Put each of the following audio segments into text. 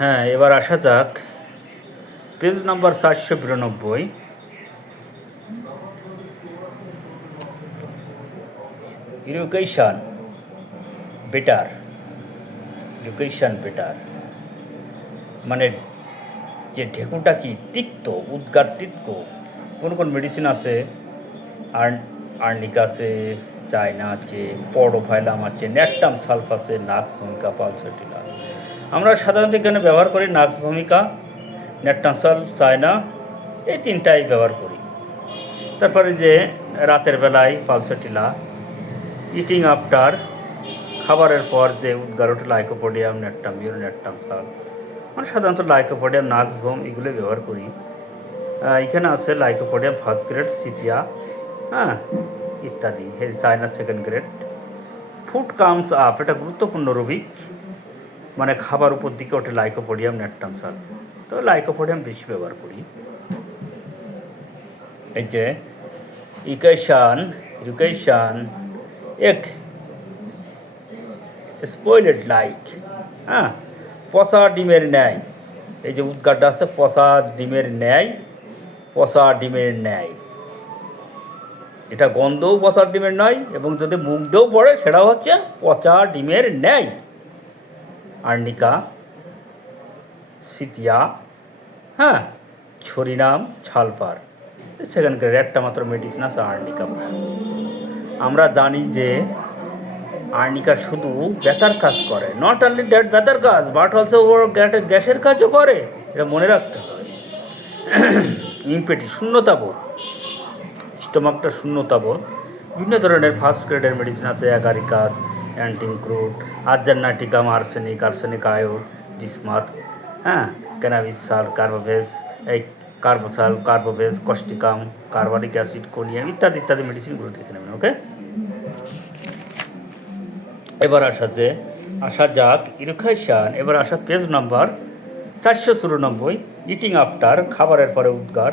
হ্যাঁ, এবার আসা যাক page number 492। Education better, education better মানে যে ঢেকুটা কি তিক্ত, উদ্গার তিক্ত। কোন কোন মেডিসিন আছে? আর্নিক আছে, চায়না আছে, পডোফাইলাম আছে, ন্যাট্টাম সালফ আছে, নাক্স ভূমিকা, পালসেটিলা। আমরা সাধারণত এখানে ব্যবহার করি নাক্স ভূমিকা, ন্যাট্টাম সালফ, চায়না, এই তিনটাই ব্যবহার করি। তারপরে যে রাতের বেলায় পালসেটিলা, ইটিং আফটার, খাবারের পর যে উদ্গারটা লাইকোপোডিয়াম, ন্যাট্টাম ইউর, ন্যাট্টাম সালফ। আমরা সাধারণত লাইকোপোডিয়াম, নাক্স ভোম এগুলো ব্যবহার করি। এখানে আছে লাইকোপোডিয়াম ফার্স্ট গ্রেড, সিপিয়া, হ্যাঁ, ইত্যাদি। China second grade. Food comes up, এটা গুরুত্বপূর্ণ রবিক, মানে খাবার উপর দিকে ওঠে লাইকোপোডিয়াম, ন্যাট্টাম সালফ। তো লাইকোপোডিয়াম বেশি ব্যবহার করি। এই যে ইকুয়েশন, এডুকেশন এক স্পয়েলেড লাইক, হ্যাঁ, পচা ডিমের ন্যায়। এই যে উদ্গারটা আছে, পচা ডিমের ন্যায়, পচা ডিমের ন্যায়। এটা গন্ধও পচা ডিমের নয়, এবং যদি মুখ দিয়েও পড়ে সেটাও হচ্ছে পচা ডিমের ন্যায়। আর্নিকা, সিপিয়া, হ্যাঁ, ছরিনাম, ছালপার, সেকেন্ড গ্রেড। একটা মাত্র মেডিসিন আছে আর্নিকা। আমরা জানি যে আর্নিকা শুধু ব্যথার কাজ করে, নট অনলি ড্যাট ব্যথার কাজ, বাট অলসো ওর গ্যাসের কাজও করে। এটা মনে রাখতে হয়। ইমপেটি, শূন্যতাবোধ, স্টোমাকটা শূন্যতাবোধ। বিভিন্ন ধরনের ফার্স্ট গ্রেডের মেডিসিন আছে, অ্যাগারিকাস, অ্যান্টিক্রুট, আর্জান্নাটিকাম, আর্সেনিক, আর্সেনিক আয়োড, বিসমাথ, হ্যাঁ, ক্যানাবিস সাল, কার্বোভেজ, এই কার্বোসাল, carbo veg, causticum, carbonic acid, conium ইত্যাদি ইত্যাদি মেডিসিনগুলো দেখে নেবেন। ওকে, এবার আসা যাক ইরুখাইশান। এবার আসা পেজ নাম্বার 494। ইটিং আফটার, খাবারের পরে উদ্গার,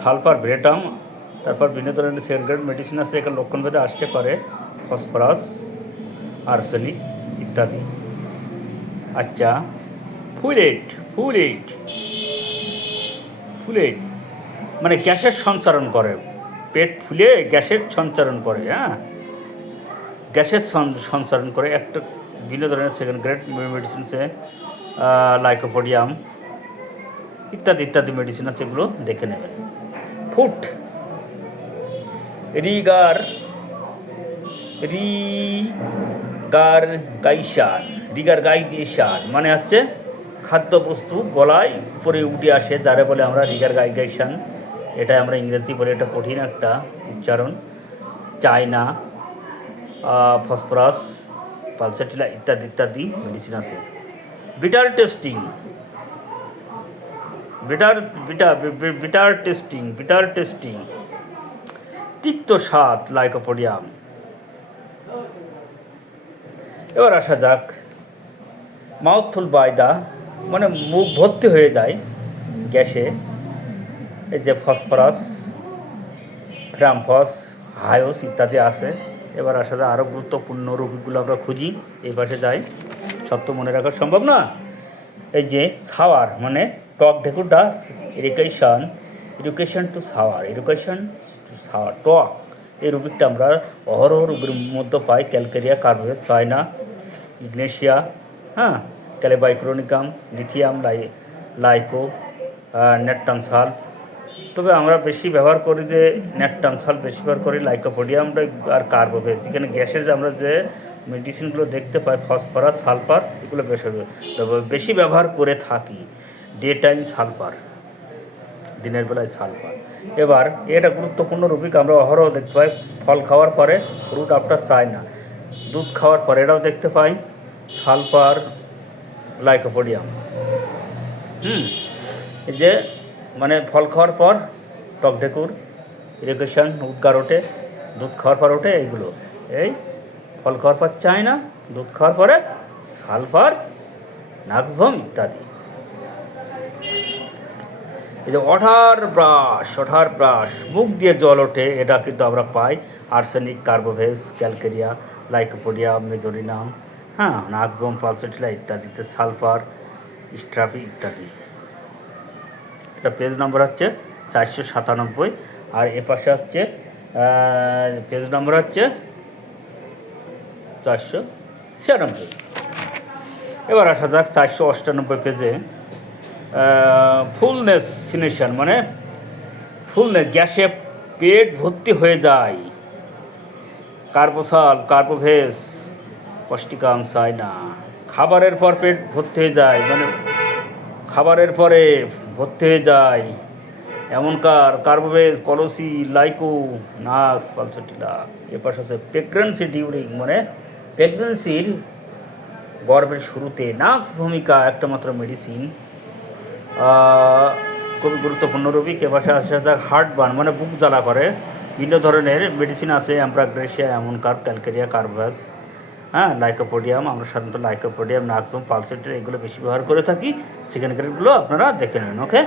সালফার ব্রেটাম। তারপর বিভিন্ন ধরনের সেকেন্ড গ্রেড মেডিসিন আছে, এখানে লক্ষণভেদে আসতে পারে ফসফরাস, আর্সেনিক ইত্যাদি। আচ্ছা, ফুলেট, ফুলেট, ফুলেট মানে গ্যাসের সঞ্চারণ করে, পেট ফুলে গ্যাসের সঞ্চারণ করে, হ্যাঁ, গ্যাসের সঞ্চারণ করে। একটা বিভিন্ন ধরনের সেকেন্ড গ্রেড মেডিসিন আছে, লাইকোপোডিয়াম ইত্যাদি ইত্যাদি মেডিসিন আছে, এগুলো দেখে নেবেন। ফুট, রিগার, রিগারগাইগেশন মানে হচ্ছে খাদ্যবস্তু গলায় উপরে উঠে আসে, যারা বলে আমরা রিগারগাইগেশন। এটা আমরা ইংরেজি বলে, এটা কঠিন একটা উচ্চারণ। চায়না, ফসফরাস, পালসেটিলা ইত্যাদি ইত্যাদি মেডিসিন আছে। বিটার টেস্টিং, বিটার টেস্টিং, তিক্ত স্বাদ, লাইকোপোডিয়াম। এবার আসা যাক মাউথফুল বায়দা, মানে মুখ ভর্তি হয়ে যায় গ্যাসে। এই যে ফসফরাস, ফ্রামফস, হায়োস ইত্যাদি আছে। এবার আসা যায় আরও গুরুত্বপূর্ণ রোগীগুলো আমরা খুঁজি, এই পাশে যাই, সব তো মনে রাখা সম্ভব না। এই যে সাওয়ার মানে টক ঢেকুরটা, এডুকেশন টু সাওয়ার, এডুকেশন টু সাওয়ার, টক। এই রোগীটা আমরা অহরহ রোগীর মধ্যে পাই। ক্যালকেরিয়া, কার্বোভেজ, চায়না, ইগনেশিয়া, হ্যাঁ, ক্যালেবাইক্রোনিকাম, লিথিয়াম, লাইকো, ন্যাট্টাম সালফ। তবে আমরা বেশি ব্যবহার করি যে ন্যাট্টাম সালফ বেশি ব্যবহার করি, লাইকোপোডিয়ামটা আর কার্বোভেজ। এখানে গ্যাসের আমরা যে মেডিসিনগুলো দেখতে পাই, ফসফরাস, সালফার, এগুলো বেশি ব্যবহার করে থাকি। ডে টাইম সালফার, দিনের বেলায় সালফার। এবার এটা গুরুত্বপূর্ণ রূপিক আমরা অহরহ দেখতে পাই। ফল খাওয়ার পরে, ফ্রুট আফটার চায়না, দুধ খাওয়ার পরে এটাও দেখতে পাই, সালফার, লাইকোপোডিয়াম। এই যে মানে ফল খাওয়ার পর টক ঢেকুর, ইরিগেশন, উদ্গার ওঠে, দুধ খাওয়ার পর ওঠে, এইগুলো। এই ফল খাওয়ার পর চায়না, দুধ খাওয়ার পরে সালফার, নাক্সভম ইত্যাদি। এই যে ওঠার ব্রাশ, মুখ দিয়ে জল ওঠে, এটা কিন্তু আমরা পাই আর্সেনিক, কার্বোভেজ, ক্যালকেরিয়া, লাইকোপোডিয়াম, মেজোরিনাম, হ্যাঁ, নাকগম, পালসেটিলা ইত্যাদিতে, সালফার, স্ট্রাফি ইত্যাদি। এটা পেজ নম্বর হচ্ছে 497, আর এ পাশে হচ্ছে পেজ নম্বর হচ্ছে 496। এবার আসা যাক 498 পেজে, ফুলনেস সিনেশন মানে ফুলনেস, গ্যাসে পেট ভর্তি হয়ে যায়, কার্বোসাল, কার্বোভেস, পুষ্টিকাম চায় না। খাবারের পর পেট ভর্তি হয়ে যায়, মানে খাবারের পরে ভর্তি হয়ে যায় এমনকার কার্বোভেজ, কলসি, লাইকো, নাক্স, পালসেটিলা। এপাশ আছে প্রেগন্যান্সি ডিউরিং মানে প্রেগন্যান্সির গর্ভের শুরুতে নাক্স ভূমিকা একটা মাত্র মেডিসিন, খুবই গুরুত্বপূর্ণ রোগী। এপাশে আসে হার্ট বার্ন মানে বুক জ্বালা করে, বিভিন্ন ধরনের মেডিসিন আছে, অ্যাম্প্রাগ্রেসিয়া, অ্যামনকার, ক্যালকেরিয়া, কার্ভাস, হ্যাঁ, লাইকোপোডিয়াম। আমরা সাধারণত লাইকোপোডিয়াম, নাক্সম, পালসেটিলা এগুলো বেশি ব্যবহার করে থাকি। সেকেন্ড গ্রেডগুলো আপনারা দেখে নেন। ওকে।